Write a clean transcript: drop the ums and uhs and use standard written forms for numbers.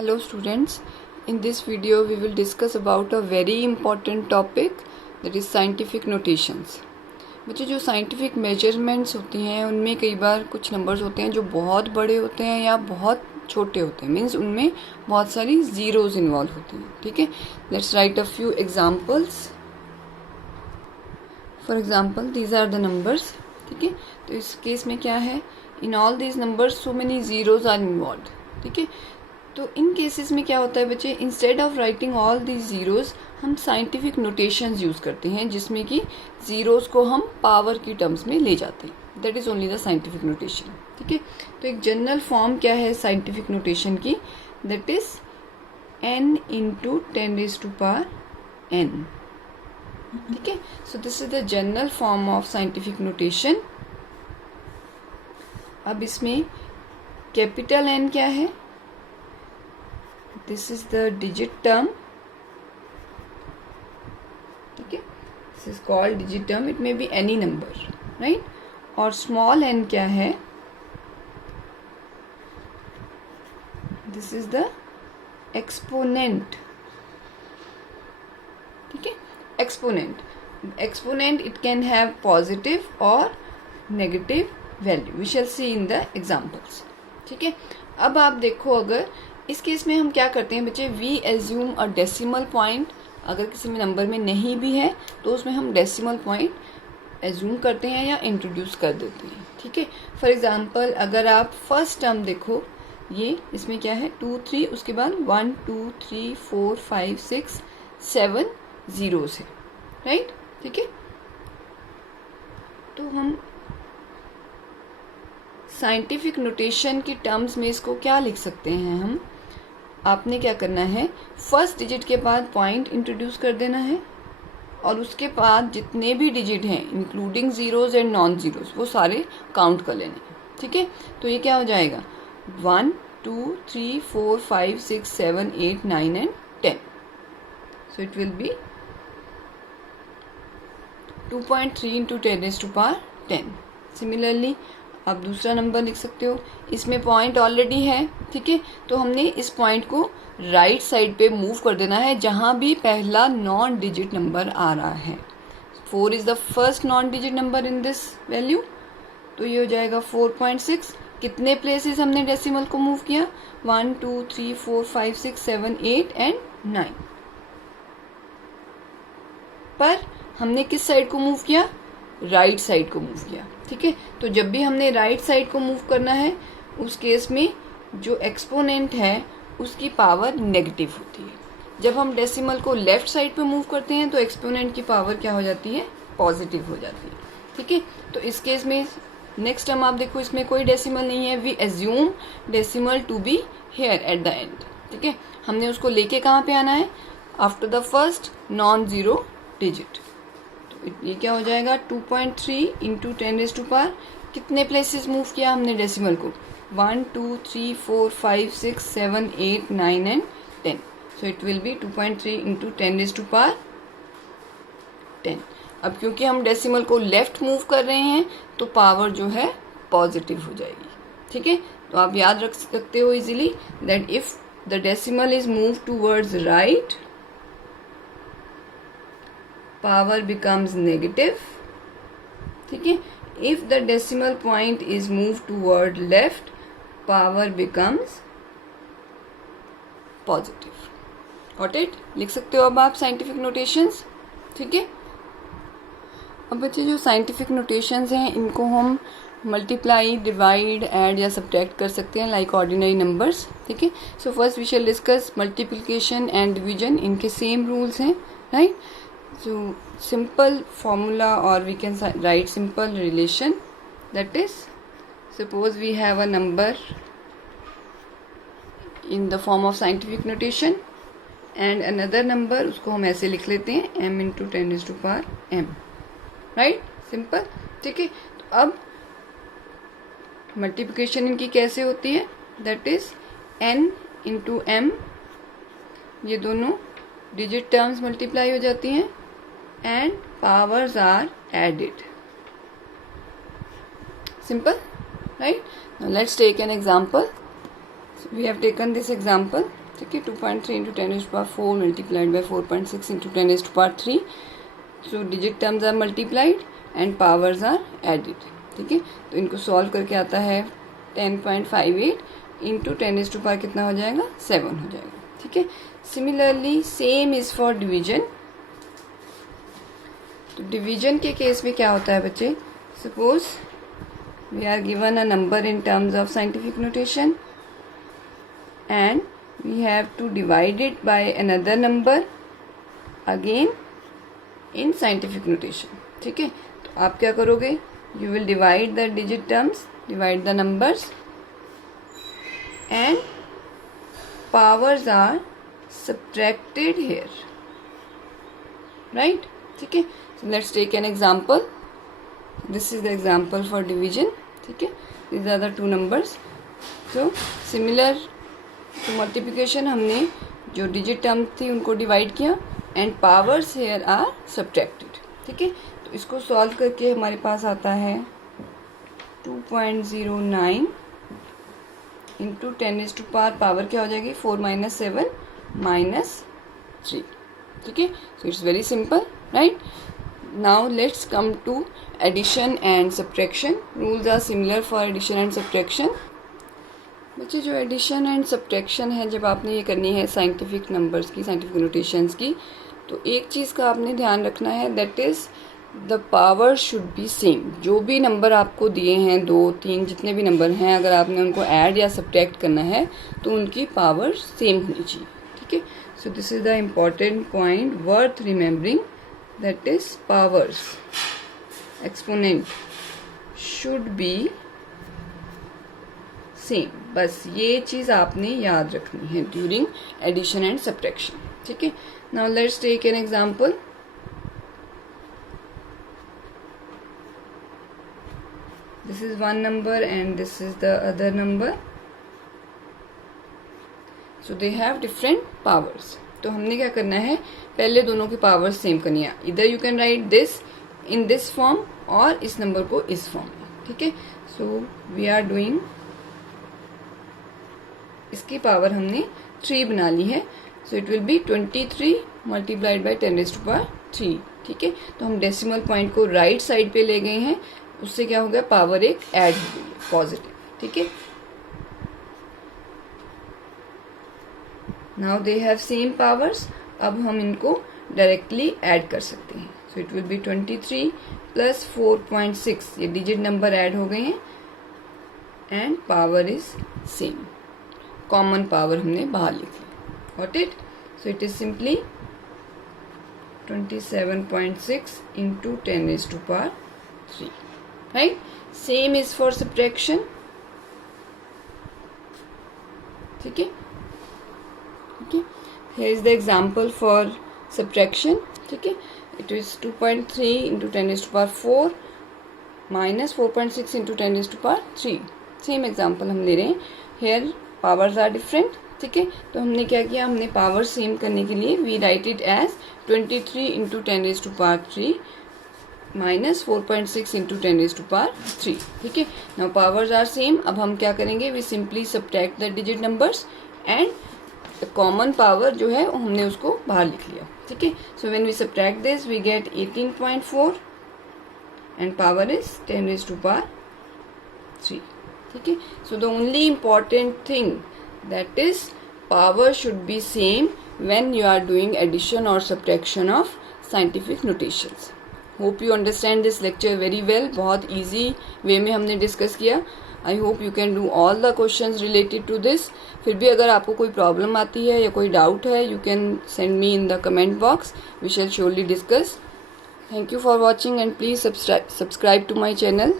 Hello students, in this video we will discuss about a very important topic that is scientific notations। बच्चे जो scientific measurements होती हैं उनमें कई बार कुछ नंबर्स होते हैं जो बहुत बड़े होते हैं या बहुत छोटे होते हैं, मीन्स उनमें बहुत सारी ज़ीरोज़ इन्वॉल्व होती हैं। ठीक है, let's write a few examples. For example these are the numbers. ठीक है, तो इस केस में क्या है, in all these numbers so many zeros are involve. ठीक है, तो इन केसेस में क्या होता है बच्चे, instead of writing all these zeros हम साइंटिफिक नोटेशंस यूज़ करते हैं जिसमें कि ज़ीरोज़ को हम पावर की टर्म्स में ले जाते हैं। That is only the scientific notation. ठीक है, तो एक जनरल फॉर्म क्या है साइंटिफिक नोटेशन की, that is n into 10⁻n। ठीक है, so this is the general form of scientific notation. अब इसमें कैपिटल N क्या है, this is the digit term. ठीक है, this is called digit term. It may be any number, right? और small n क्या है, this is the exponent. ठीक है, exponent it can have positive or negative value. We shall see in the examples. ठीक है, अब आप देखो अगर इस केस में हम क्या करते हैं बच्चे, we assume a decimal point. अगर किसी में नंबर में नहीं भी है तो उसमें हम डेसिमल पॉइंट एज्यूम करते हैं या इंट्रोड्यूस कर देते हैं। ठीक है, फॉर एग्जांपल अगर आप फर्स्ट टर्म देखो, ये इसमें क्या है 2 3, उसके बाद 1 2 3 4 5 6 7 ज़ीरोज़ है, राइट। ठीक है, तो हम साइंटिफिक नोटेशन की टर्म्स में इसको क्या लिख सकते हैं हम, आपने क्या करना है, फर्स्ट डिजिट के बाद पॉइंट इंट्रोड्यूस कर देना है और उसके बाद जितने भी डिजिट हैं including zeros and non zeros वो सारे काउंट कर लेने हैं। ठीक है, तो ये क्या हो जाएगा 1 2 3 4 5 6 7 8 9 and 10। So it will B 2.3 into 10⁻10। Similarly आप दूसरा नंबर लिख सकते हो, इसमें पॉइंट ऑलरेडी है। ठीक है, तो हमने इस पॉइंट को राइट साइड पे मूव कर देना है जहां भी पहला नॉन डिजिट नंबर आ रहा है। 4 is the first non digit number in this value, तो ये हो जाएगा 4.6। कितने प्लेसेस हमने डेसिमल को मूव किया, 1 2 3 4 5 6 7 8 एंड 9। पर हमने किस साइड को मूव किया, राइट साइड को मूव किया। ठीक है, तो जब भी हमने राइट साइड को मूव करना है उस केस में जो एक्सपोनेंट है उसकी पावर नेगेटिव होती है। जब हम डेसिमल को लेफ्ट साइड पे मूव करते हैं तो एक्सपोनेंट की पावर क्या हो जाती है, पॉजिटिव हो जाती है। ठीक है, तो इस केस में नेक्स्ट टर्म आप देखो, इसमें कोई डेसिमल नहीं है, we assume decimal to be here at the end. ठीक है, हमने उसको लेके कहाँ पे आना है, after the first non zero digit. ये क्या हो जाएगा 2.3 इंटू 10⁻, कितने प्लेसेस मूव किया हमने डेसिमल को, 1 2 3 4 5 6 7 8 9 and 10। So it will B 2.3 into 10⁻10। अब क्योंकि हम डेसिमल को लेफ्ट मूव कर रहे हैं तो पावर जो है पॉजिटिव हो जाएगी। ठीक है, तो आप याद रख सकते हो easily that if the decimal is move towards right, power becomes negative. ठीक है, if the decimal point is moved toward left, power becomes positive. Got it? लिख सकते हो अब आप साइंटिफिक नोटेशंस। ठीक है, अब बच्चे जो साइंटिफिक नोटेशंस हैं इनको हम मल्टीप्लाई, डिवाइड, ऐड या सब्ट्रैक्ट कर सकते हैं लाइक ऑर्डिनरी नंबर्स। ठीक है, so first we shall discuss multiplication and division. इनके सेम रूल्स हैं, right. So simple formula, or we can write simple relation, that is, suppose we have a number in the form of scientific notation and another number, उसको हम ऐसे लिख लेते हैं m into 10⁻m, right, simple. ठीक है, तो अब मल्टीप्लिकेशन इनकी कैसे होती है, that is n into m, ये दोनों डिजिट टर्म्स मल्टीप्लाई हो जाती हैं and powers are added. Simple, right? Now let's take an example. So we have taken this example. ठीक है, 2.3 into 10⁴ multiplied by 4.6 into 10⁻3. So digit terms are multiplied and powers are added. ठीक है, तो इनको solve करके आता है 10.58 into 10⁻, कितना हो जाएगा, 7 हो जाएगा. ठीक है, similarly same is for division. तो डिवीजन के केस में क्या होता है बच्चे, suppose we are given a number in terms of scientific notation and we have to divide it by another number again in scientific notation. ठीक है, तो आप क्या करोगे, you will divide the digit terms, divide the numbers and powers are subtracted here, right? ठीक है, so let's take an example. This is the example for division. ठीक है, these are the two numbers. So similar तो multiplication हमने जो digit term थी उनको divide किया and powers here are subtracted. ठीक है, तो इसको सॉल्व करके हमारे पास आता है 2.09 इंटू 10⁻, पावर क्या हो जाएगी, 4 - 7 - 3. ठीक है, so it's very simple, right. Now let's come to addition and subtraction. Rules are similar for addition and subtraction. बच्चे जो एडिशन एंड सब्ट्रैक्शन है, जब आपने ये करनी है साइंटिफिक नंबर्स की, साइंटिफिक नोटेशंस की, तो एक चीज़ का आपने ध्यान रखना है, that is the power should be same. जो भी नंबर आपको दिए हैं, 2, 3 जितने भी नंबर हैं, अगर आपने उनको ऐड या सब्ट्रैक्ट करना है तो उनकी पावर सेम होनी चाहिए. ठीक है, so this is the important point worth remembering, that is powers exponent should be same. बस ये चीज आपने याद रखनी है ड्यूरिंग एडिशन एंड सब्ट्रैक्शन. ठीक है, now let's take an example. This is one number and this is the other number. So they have different powers. तो हमने क्या करना है, पहले दोनों की पावर्स सेम करनी है. इधर you can write this in this form और इस नंबर को इस फॉर्म में. ठीक है, सो वी आर डूइंग, इसकी पावर हमने 3 बना ली है. सो it will be 23 multiplied by 10⁻3. ठीक है, तो हम डेसिमल पॉइंट को राइट साइड पे ले गए हैं, उससे क्या हो गया, पावर एक ऐड हो गई है, पॉजिटिव. ठीक है, now they have same powers. अब हम इनको डायरेक्टली ऐड कर सकते हैं. So it will be 23 plus 4.6, ये डिजिट नंबर ऐड हो गए हैं and power is same. Common power हमने बाहर लिख ली. Got it? So it is simply 27.6 into 10⁻3. Right, same is for subtraction. ठीक है, ठीक है, here is the example for subtraction. ठीक है, it is 2.3 into 10⁻4 minus 4.6 into 10⁻3. Same example हम ले रहे हैं. Here powers are different. ठीक है, तो हमने क्या किया, हमने पावर सेम करने के लिए we write it as 23 into 10⁻3 minus 4.6 into 10⁻3. ठीक है, नाउ पावर्स आर सेम. अब हम क्या करेंगे, we simply subtract the digit numbers and common power जो है हमने उसको बाहर लिख लिया. ठीक है, so when we subtract this we get 18.4 and power is 10⁻3. ठीक है, so the only important thing that is power should be same when you are doing addition और subtraction of scientific notations. Hope you understand this lecture very well. बहुत easy way में हमने discuss किया. I hope you can do all the questions related to this. फिर भी अगर आपको कोई प्रॉब्लम आती है या कोई डाउट है, you can send me in the comment box. We shall surely discuss. Thank you for watching and please subscribe to my channel.